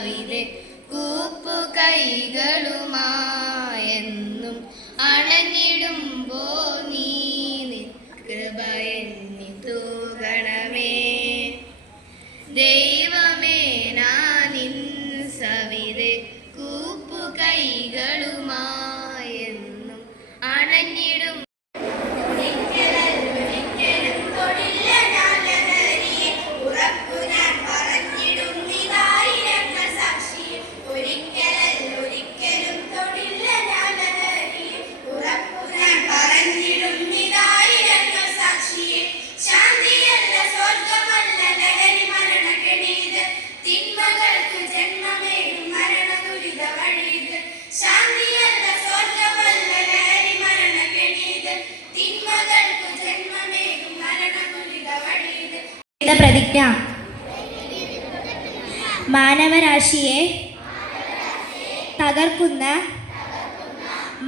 സവിതെ കൂപ്പു കൈകളുമായെന്നും അണഞ്ഞിടുമ്പോ നീ കൃപ എന്നി തൂകണമേ. ദൈവമേ നാനിൻ സവിതെ കൂപ്പു കൈകളുമായെന്നും അണഞ്ഞിടും പ്രതിജ്ഞ. മാനവരാശിയെ തകർക്കുന്ന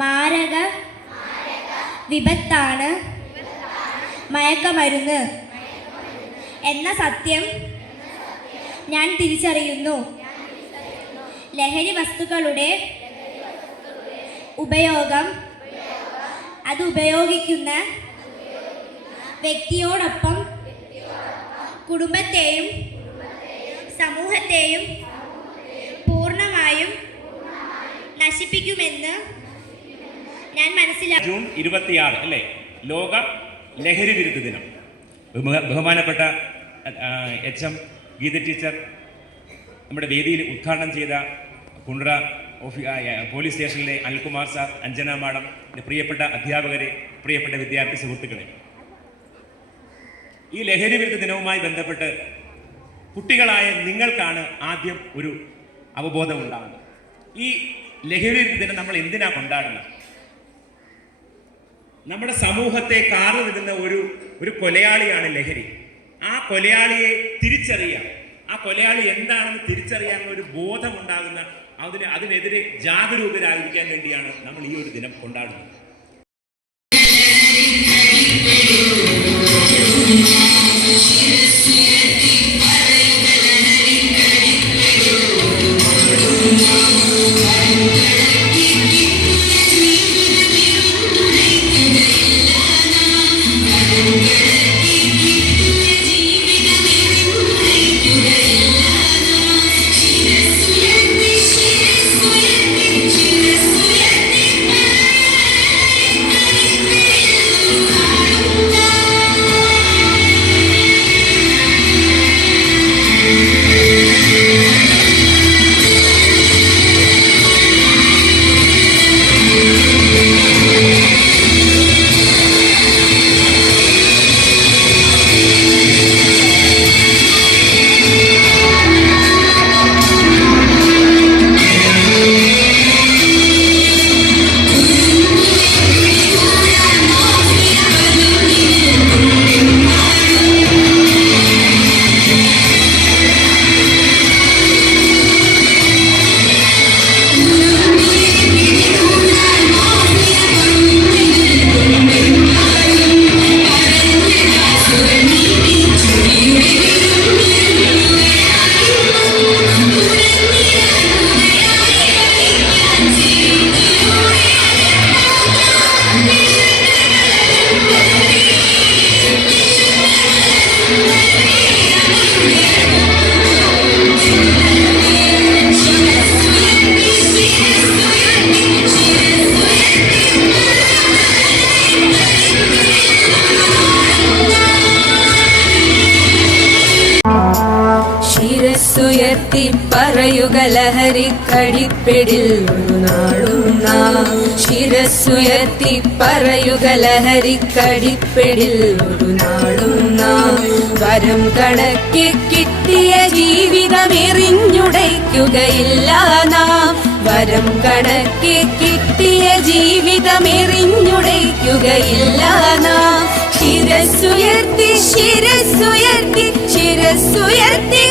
മാരക വിപത്താണ് മയക്കമരുന്ന് എന്ന സത്യം ഞാൻ തിരിച്ചറിയുന്നു. ലഹരി വസ്തുക്കളുടെ ഉപയോഗം അത് ഉപയോഗിക്കുന്ന വ്യക്തിയോടൊപ്പം കുടുംബത്തെയും സമൂഹത്തെയും പൂർണ്ണമായും നശിപ്പിക്കുമെന്ന് ഞാൻ മനസ്സിലാക്കി. ജൂൺ 26 അല്ലേ, ലോക ലഹരി വിരുദ്ധ ദിനം. ബഹുമാനപ്പെട്ട HM ഗീത ടീച്ചർ നമ്മുടെ വേദിയിൽ ഉദ്ഘാടനം ചെയ്ത കുണ്ട്ര പോലീസ് സ്റ്റേഷനിലെ അനിൽകുമാർ സാർ, അഞ്ജന മാഡം, പ്രിയപ്പെട്ട അധ്യാപകരെ, പ്രിയപ്പെട്ട വിദ്യാർത്ഥി സുഹൃത്തുക്കളെ, ഈ ലഹരി വിരുദ്ധ ദിനവുമായി ബന്ധപ്പെട്ട് കുട്ടികളായ നിങ്ങൾക്കാണ് ആദ്യം ഒരു അവബോധം ഉണ്ടാകുന്നത്. ഈ ലഹരി വിരുദ്ധ ദിനം നമ്മൾ എന്തിനാ കൊണ്ടാടുന്നത്? നമ്മുടെ സമൂഹത്തെ കാർന്നു നിൽക്കുന്ന ഒരു കൊലയാളിയാണ് ലഹരി. ആ കൊലയാളിയെ തിരിച്ചറിയാം, ആ കൊലയാളി എന്താണെന്ന് തിരിച്ചറിയാനുള്ള ഒരു ബോധമുണ്ടാകുന്ന അതിനെതിരെ ജാഗരൂകരായിരിക്കാൻ വേണ്ടിയാണ് നമ്മൾ ഈ ഒരു ദിനം കൊണ്ടാടുന്നത്. ശിരസ്സുയർത്തി പറയുക ലഹരിക്കടിപ്പിടിൽ ഒരു നാടും നാം. ശിരസ്സുയർത്തി പറയുക ലഹരിക്കടിപ്പിടിൽ ഒരു നാടും നാം. വരം കണക്കെ കിട്ടിയ ജീവിതമെറിഞ്ഞുടയ്ക്കുകയില്ല നാം. വരം കണക്കെ കിട്ടിയ ജീവിതമെറിഞ്ഞുടയ്ക്കുകയില്ല നാം. ശിരസ്സുയർത്തി ശിരസ്സുയർത്തി ശിരസ്സുയർത്തി